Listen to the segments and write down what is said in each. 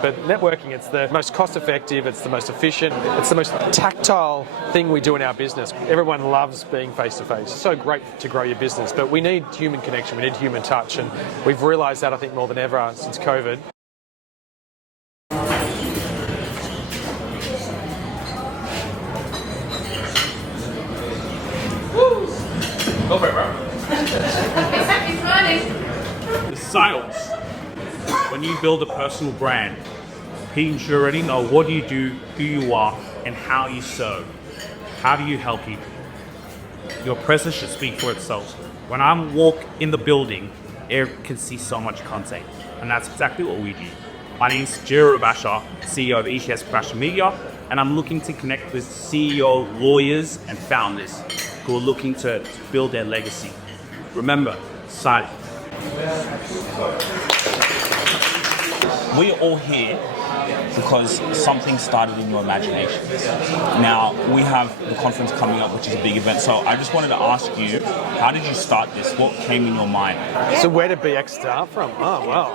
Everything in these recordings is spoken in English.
But networking, it's the most cost-effective, it's the most efficient, it's the most tactile thing we do in our business. Everyone loves being face-to-face. It's so great to grow your business, but we need human connection, we need human touch, and we've realised that, I think, more than ever since COVID. Go for it, bro. Happy Friday. The sales. When you build a personal brand, people should already know what you do, who you are, and how you serve. How do you help people? Your presence should speak for itself. When I walk in the building, everyone can see so much content, and that's exactly what we do. My name is Sugira Rubasha, CEO of ETS Professional Media, and I'm looking to connect with CEO, lawyers, and founders who are looking to build their legacy. Remember, silent. We're all here because something started in your imagination. Now, we have the conference coming up, which is a big event, so I just wanted to ask you, how did you start this? What came in your mind? So where did BX start from? Oh, well.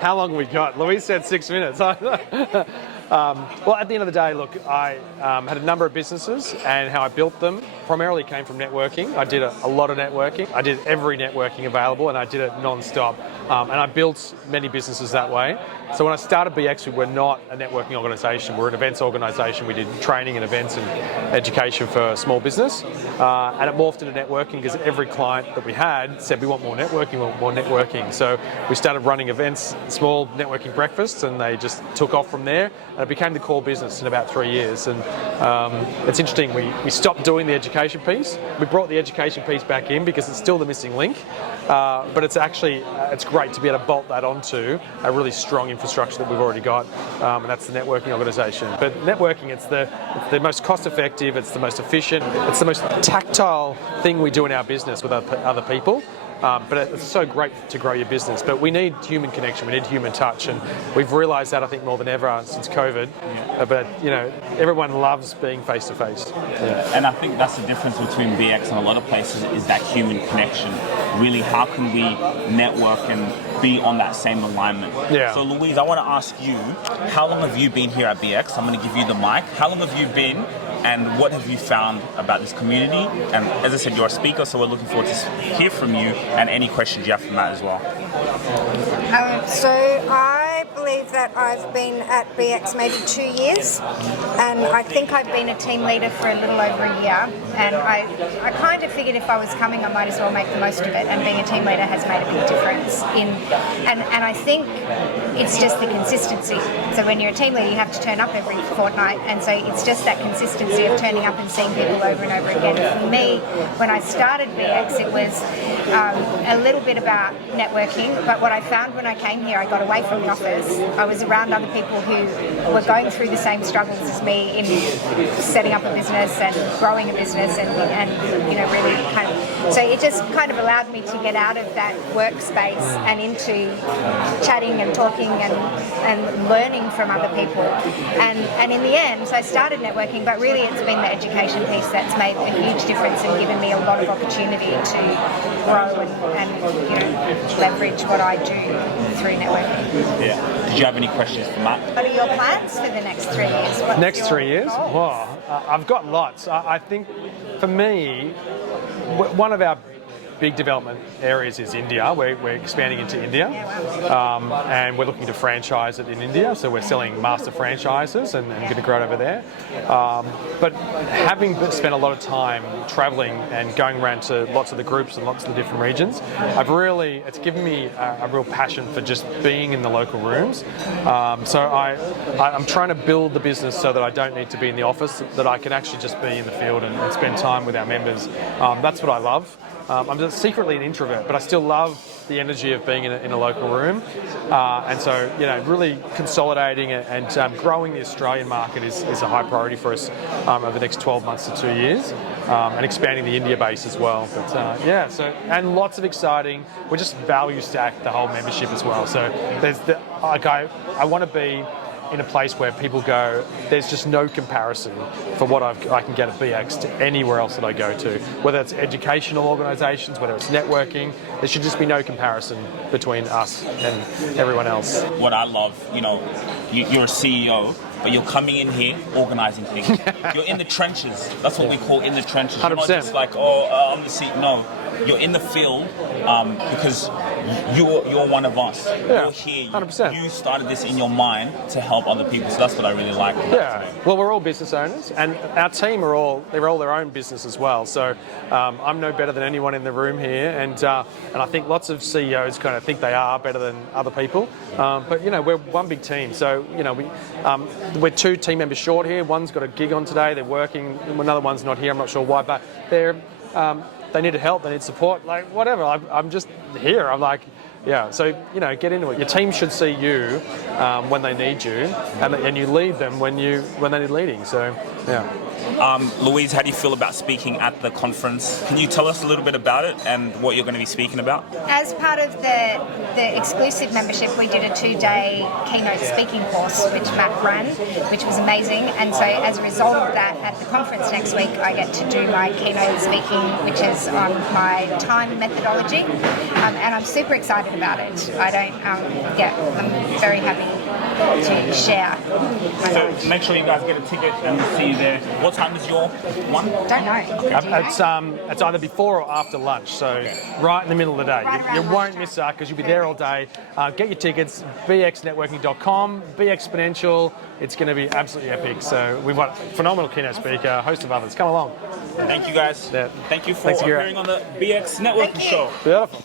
How long have we got? Louise said 6 minutes. Well, at the end of the day, look, I had a number of businesses, and how I built them primarily came from networking. I did a lot of networking. I did every networking available, and I did it non-stop. And I built many businesses that way. So when I started BX, we were not a networking organisation. We're an events organisation. We did training and events and education for small business. And it morphed into networking because every client that we had said, we want more networking, we want more networking. So we started running events, small networking breakfasts, and they just took off from there. And it became the core business in about 3 years. And it's interesting, we stopped doing the education piece. We brought the education piece back in because it's still the missing link. But it's actually, it's great to be able to bolt that onto a really strong infrastructure that we've already got, and that's the networking organisation. But networking, it's the most cost-effective, it's the most efficient, it's the most tactile thing we do in our business with other people. But it's so great to grow your business. But we need human connection, we need human touch, and we've realised that, I think, more than ever since COVID. But everyone loves being face to face. And I think that's the difference between BX and a lot of places is that human connection. Really, how can we network and be on that same alignment? Yeah. So Louise, I want to ask you, how long have you been here at BX? I'm going to give you the mic. How long have you been? And what have you found about this community? And as I said, you're a speaker, so we're looking forward to hear from you and any questions you have from that as well. So I believe that I've been at BX maybe 2 years, and I think I've been a team leader for a little over a year. And I kind of figured if I was coming, I might as well make the most of it. And being a team leader has made a big difference and I think it's just the consistency. So when you're a team leader, you have to turn up every fortnight, and so it's just that consistency of turning up and seeing people over and over again. For me, when I started BX, it was a little bit about networking, but what I found when I came here, I got away from the office. I was around other people who were going through the same struggles as me in setting up a business and growing a business and really kind of, so it just kind of allowed me to get out of that workspace and into chatting and talking and learning from other people. And in the end, so I started networking, but really it's been the education piece that's made a huge difference and given me a lot of opportunity to grow and leverage what I do through networking. Yeah. Did you have any questions for Matt? What are your plans for the next 3 years? Next 3 years? Wow, I've got lots. I think for me, one of our big development areas is India. We're expanding into India, and we're looking to franchise it in India. So we're selling master franchises and going to grow it over there. But having spent a lot of time travelling and going around to lots of the groups and lots of the different regions, it's given me a real passion for just being in the local rooms. So I'm trying to build the business so that I don't need to be in the office, that I can actually just be in the field and spend time with our members. That's what I love. I'm just secretly an introvert, but I still love the energy of being in a local room. And so, really consolidating and growing the Australian market is a high priority for us over the next 12 months to 2 years, and expanding the India base as well. But and lots of exciting, we just value stack the whole membership as well. So there's I want to be in a place where people go, there's just no comparison for what I can get at BX to anywhere else that I go to. Whether it's educational organisations, whether it's networking, there should just be no comparison between us and everyone else. What I love, you're a CEO, but you're coming in here organising things. You're in the trenches. That's what we call in the trenches. 100%. You're not just like, I'm the CEO. No, you're in the field because you're one of us. Yeah, you're here. 100%. You started this in your mind to help other people. So that's what I really like. Yeah. Well, we're all business owners, and our team they're all their own business as well. So I'm no better than anyone in the room here, and I think lots of CEOs kind of think they are better than other people. But we're one big team. So we're 2 team members short here. One's got a gig on today. They're working. Another one's not here. I'm not sure why, but they needed help, they need support, like whatever. I'm just here. I'm like, yeah. So get into it. Your team should see you when they need you, and you lead them when they need leading. So yeah. Louise, how do you feel about speaking at the conference? Can you tell us a little bit about it and what you're going to be speaking about? As part of the exclusive membership, we did a 2-day keynote speaking course, which Matt ran, which was amazing. And so as a result of that, at the conference next week, I get to do my keynote speaking, which is on my time methodology. And I'm super excited about it. I'm very happy to share my knowledge. So make sure you guys get a ticket and we'll see you there. What time is your one? Don't know. It's either before or after lunch, so right in the middle of the day. Right You around won't lunchtime. miss out because you'll be there all day. Get your tickets, bxnetworking.com, Be Exponential. It's going to be absolutely epic. So we've got a phenomenal keynote speaker, a host of others. Come along. Thank you guys. Yeah. Thank you for Thanks, Sugira. appearing on the BX Networking Show. Beautiful.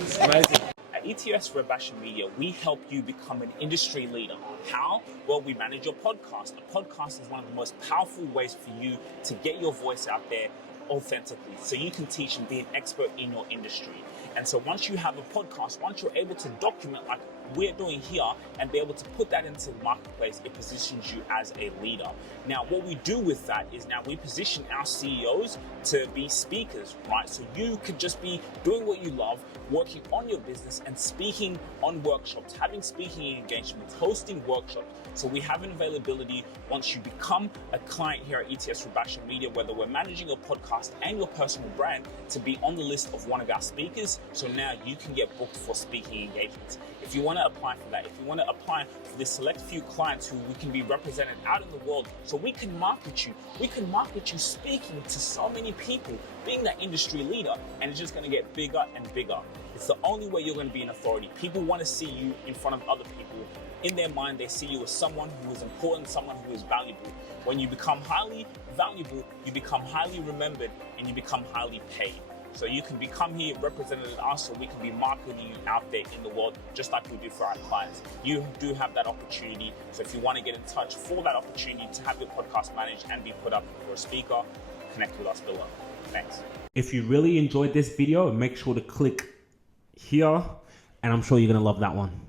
It's amazing. At ETS Rubasha Media, we help you become an industry leader. How? Well, we manage your podcast. A podcast is one of the most powerful ways for you to get your voice out there authentically, so you can teach and be an expert in your industry. And so once you have a podcast, once you're able to document like we're doing here and be able to put that into the marketplace, it positions you as a leader. Now, what we do with that is now we position our CEOs to be speakers, right? So you could just be doing what you love, working on your business and speaking on workshops, having speaking engagements, hosting workshops. So we have an availability once you become a client here at ETS Rubasha Media, whether we're managing your podcast and your personal brand, to be on the list of one of our speakers. So now you can get booked for speaking engagements. If you want to apply for that, if you want to apply for this select few clients who we can be represented out in the world, so we can market you speaking to so many people, being that industry leader, and it's just going to get bigger and bigger. It's the only way you're going to be an authority. People want to see you in front of other people. In their mind, they see you as someone who is important, someone who is valuable. When you become highly valuable, you become highly remembered, and you become highly paid. So you can become here represented at us, so we can be marketing you out there in the world, just like we do for our clients. You do have that opportunity. So if you want to get in touch for that opportunity to have your podcast managed and be put up for a speaker, connect with us below. Thanks. If you really enjoyed this video, make sure to click here, and I'm sure you're going to love that one.